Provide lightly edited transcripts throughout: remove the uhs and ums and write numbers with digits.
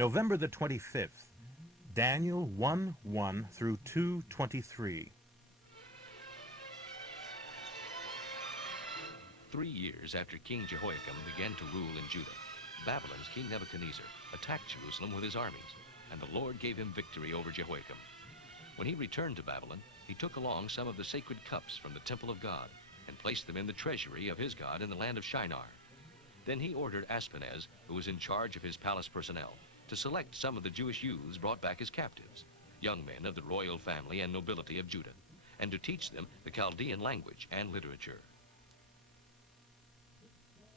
November the 25th, Daniel 1:1 through 2:23. 3 years after King Jehoiakim began to rule in Judah, Babylon's King Nebuchadnezzar attacked Jerusalem with his armies, and the Lord gave him victory over Jehoiakim. When he returned to Babylon, he took along some of the sacred cups from the temple of God and placed them in the treasury of his God in the land of Shinar. Then he ordered Aspenaz, who was in charge of his palace personnel, to select some of the Jewish youths brought back as captives, young men of the royal family and nobility of Judah, and to teach them the Chaldean language and literature.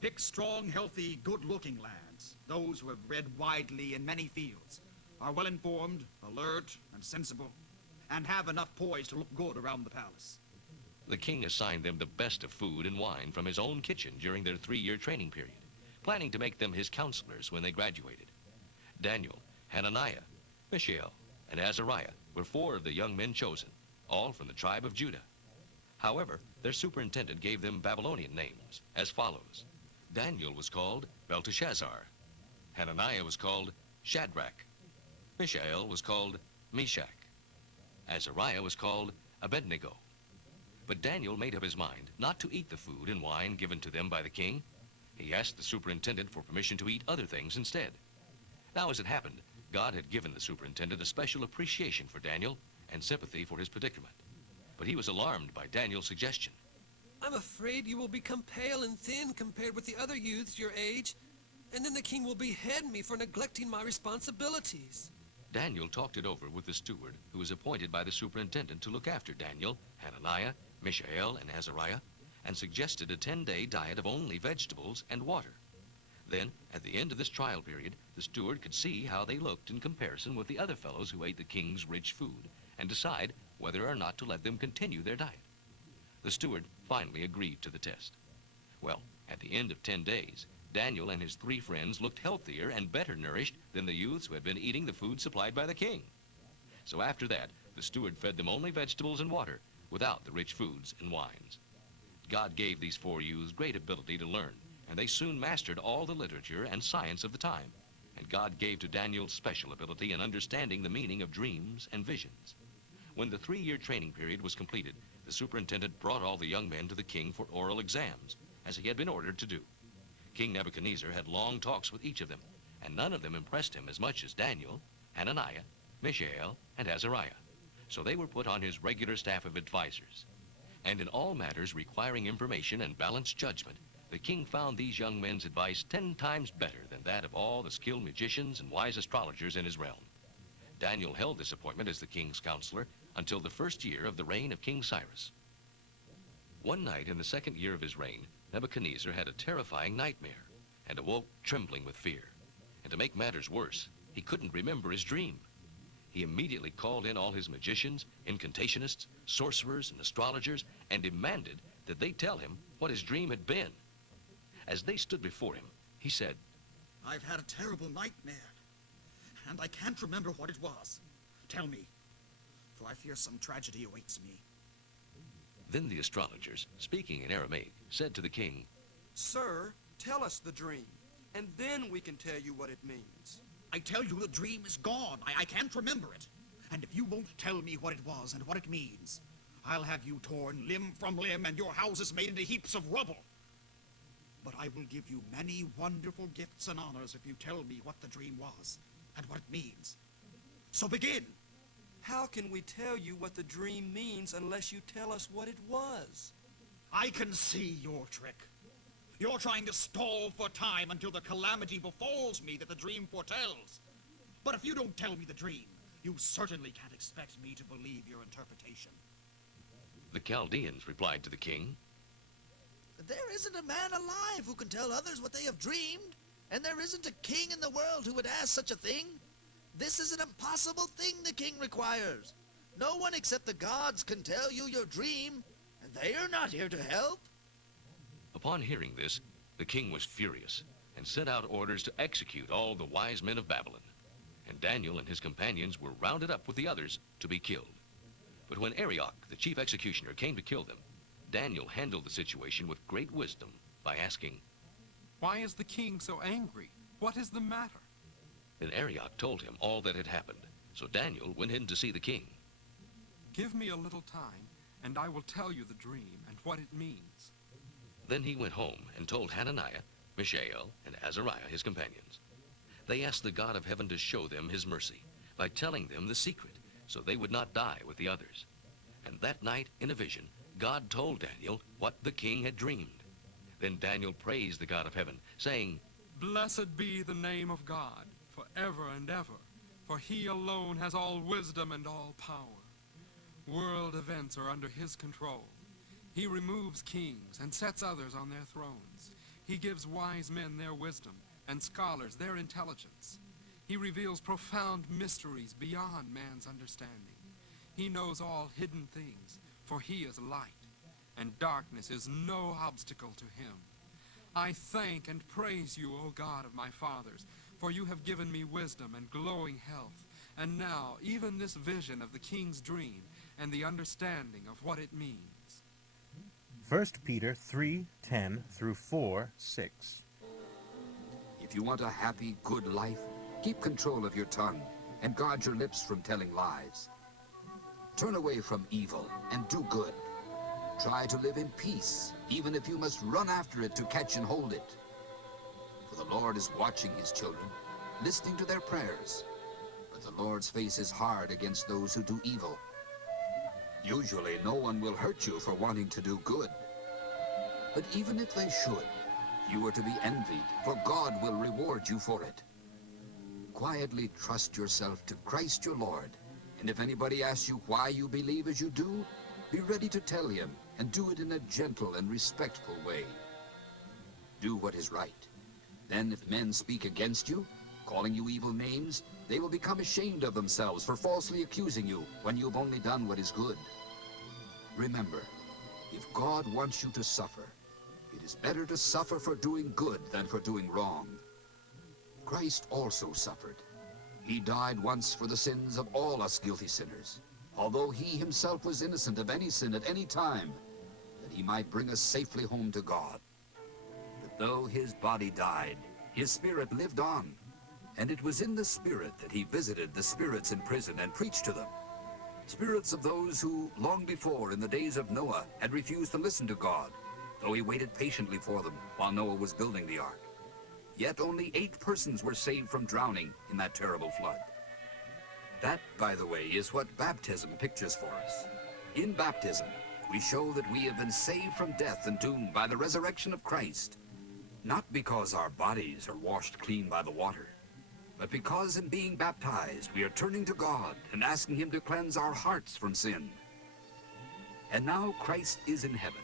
Pick strong, healthy, good-looking lads, those who have read widely in many fields, are well-informed, alert, and sensible, and have enough poise to look good around the palace. The king assigned them the best of food and wine from his own kitchen during their 3-year training period, planning to make them his counselors when they graduated. Daniel, Hananiah, Mishael, and Azariah were 4 of the young men chosen, all from the tribe of Judah. However, their superintendent gave them Babylonian names, as follows. Daniel was called Belteshazzar. Hananiah was called Shadrach. Mishael was called Meshach. Azariah was called Abednego. But Daniel made up his mind not to eat the food and wine given to them by the king. He asked the superintendent for permission to eat other things instead. Now, as it happened, God had given the superintendent a special appreciation for Daniel and sympathy for his predicament. But he was alarmed by Daniel's suggestion. I'm afraid you will become pale and thin compared with the other youths your age, and then the king will behead me for neglecting my responsibilities. Daniel talked it over with the steward who was appointed by the superintendent to look after Daniel, Hananiah, Mishael, and Azariah, and suggested a 10-day diet of only vegetables and water. Then, at the end of this trial period, the steward could see how they looked in comparison with the other fellows who ate the king's rich food, and decide whether or not to let them continue their diet. The steward finally agreed to the test. Well, at the end of 10 days, Daniel and his 3 friends looked healthier and better nourished than the youths who had been eating the food supplied by the king. So after that, the steward fed them only vegetables and water, without the rich foods and wines. God gave these 4 youths great ability to learn, and they soon mastered all the literature and science of the time. And God gave to Daniel special ability in understanding the meaning of dreams and visions. When the 3-year training period was completed, the superintendent brought all the young men to the king for oral exams, as he had been ordered to do. King Nebuchadnezzar had long talks with each of them, and none of them impressed him as much as Daniel, Hananiah, Mishael, and Azariah. So they were put on his regular staff of advisors. And in all matters requiring information and balanced judgment, the king found these young men's advice 10 times better than that of all the skilled magicians and wise astrologers in his realm. Daniel held this appointment as the king's counselor until the 1st year of the reign of King Cyrus. One night in the 2nd year of his reign, Nebuchadnezzar had a terrifying nightmare and awoke trembling with fear. And to make matters worse, he couldn't remember his dream. He immediately called in all his magicians, incantationists, sorcerers, and astrologers, and demanded that they tell him what his dream had been. As they stood before him, he said, I've had a terrible nightmare, and I can't remember what it was. Tell me, for I fear some tragedy awaits me. Then the astrologers, speaking in Aramaic, said to the king, Sir, tell us the dream, and then we can tell you what it means. I tell you the dream is gone. I can't remember it. And if you won't tell me what it was and what it means, I'll have you torn limb from limb and your houses made into heaps of rubble. But I will give you many wonderful gifts and honors if you tell me what the dream was and what it means. So begin. How can we tell you what the dream means unless you tell us what it was? I can see your trick. You're trying to stall for time until the calamity befalls me that the dream foretells. But if you don't tell me the dream, you certainly can't expect me to believe your interpretation. The Chaldeans replied to the king, There isn't a man alive who can tell others what they have dreamed, and there isn't a king in the world who would ask such a thing. This is an impossible thing the king requires. No one except the gods can tell you your dream, and they are not here to help. Upon hearing this, the king was furious and sent out orders to execute all the wise men of Babylon. And Daniel and his companions were rounded up with the others to be killed. But when Arioch, the chief executioner, came to kill them, Daniel handled the situation with great wisdom by asking, Why is the king so angry? What is the matter? Then Arioch told him all that had happened. So Daniel went in to see the king. Give me a little time, and I will tell you the dream and what it means. Then he went home and told Hananiah, Mishael, and Azariah, his companions. They asked the God of heaven to show them his mercy by telling them the secret, so they would not die with the others. And that night, in a vision, God told Daniel what the king had dreamed. Then Daniel praised the God of heaven, saying, Blessed be the name of God, forever and ever, for he alone has all wisdom and all power. World events are under his control. He removes kings and sets others on their thrones. He gives wise men their wisdom and scholars their intelligence. He reveals profound mysteries beyond man's understanding. He knows all hidden things, for he is light, and darkness is no obstacle to him. I thank and praise you, O God of my fathers, for you have given me wisdom and glowing health, and now even this vision of the king's dream and the understanding of what it means. 1 Peter 3:10 through 4:6. If you want a happy, good life, keep control of your tongue and guard your lips from telling lies. Turn away from evil and do good. Try to live in peace, even if you must run after it to catch and hold it. For the Lord is watching his children, listening to their prayers. But the Lord's face is hard against those who do evil. Usually no one will hurt you for wanting to do good. But even if they should, you are to be envied, for God will reward you for it. Quietly trust yourself to Christ your Lord, and if anybody asks you why you believe as you do, be ready to tell him, and do it in a gentle and respectful way. Do what is right. Then if men speak against you, calling you evil names, they will become ashamed of themselves for falsely accusing you when you've only done what is good. Remember, if God wants you to suffer, it is better to suffer for doing good than for doing wrong. Christ also suffered. He died once for the sins of all us guilty sinners, although he himself was innocent of any sin at any time, that he might bring us safely home to God. But though his body died, his spirit lived on, and it was in the spirit that he visited the spirits in prison and preached to them. Spirits of those who, long before, in the days of Noah, had refused to listen to God, though he waited patiently for them while Noah was building the ark. Yet only 8 persons were saved from drowning in that terrible flood. That, by the way, is what baptism pictures for us. In baptism, we show that we have been saved from death and doom by the resurrection of Christ, not because our bodies are washed clean by the water, but because in being baptized, we are turning to God and asking him to cleanse our hearts from sin. And now Christ is in heaven,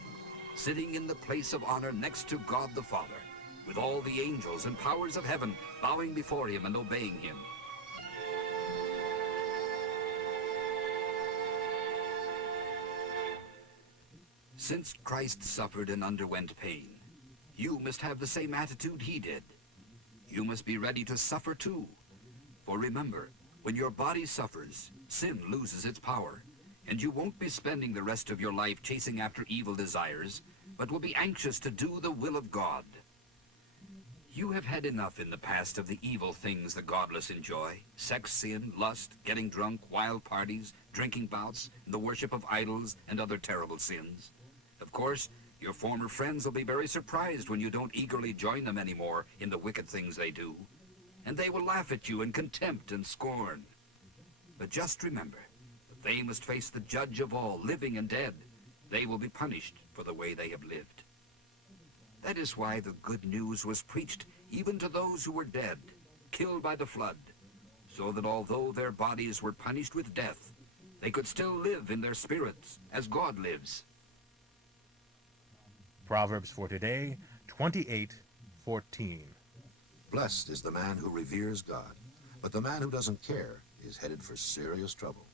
sitting in the place of honor next to God the Father, with all the angels and powers of heaven bowing before him and obeying him. Since Christ suffered and underwent pain, you must have the same attitude he did. You must be ready to suffer too. For remember, when your body suffers, sin loses its power, and you won't be spending the rest of your life chasing after evil desires, but will be anxious to do the will of God. You have had enough in the past of the evil things the godless enjoy: sex, sin, lust, getting drunk, wild parties, drinking bouts, and the worship of idols and other terrible sins. Of course, your former friends will be very surprised when you don't eagerly join them anymore in the wicked things they do, and they will laugh at you in contempt and scorn. But just remember that they must face the judge of all, living and dead. They will be punished for the way they have lived. That is why the good news was preached even to those who were dead, killed by the flood, so that although their bodies were punished with death, they could still live in their spirits as God lives. Proverbs for today, 28:14. Blessed is the man who reveres God, but the man who doesn't care is headed for serious trouble.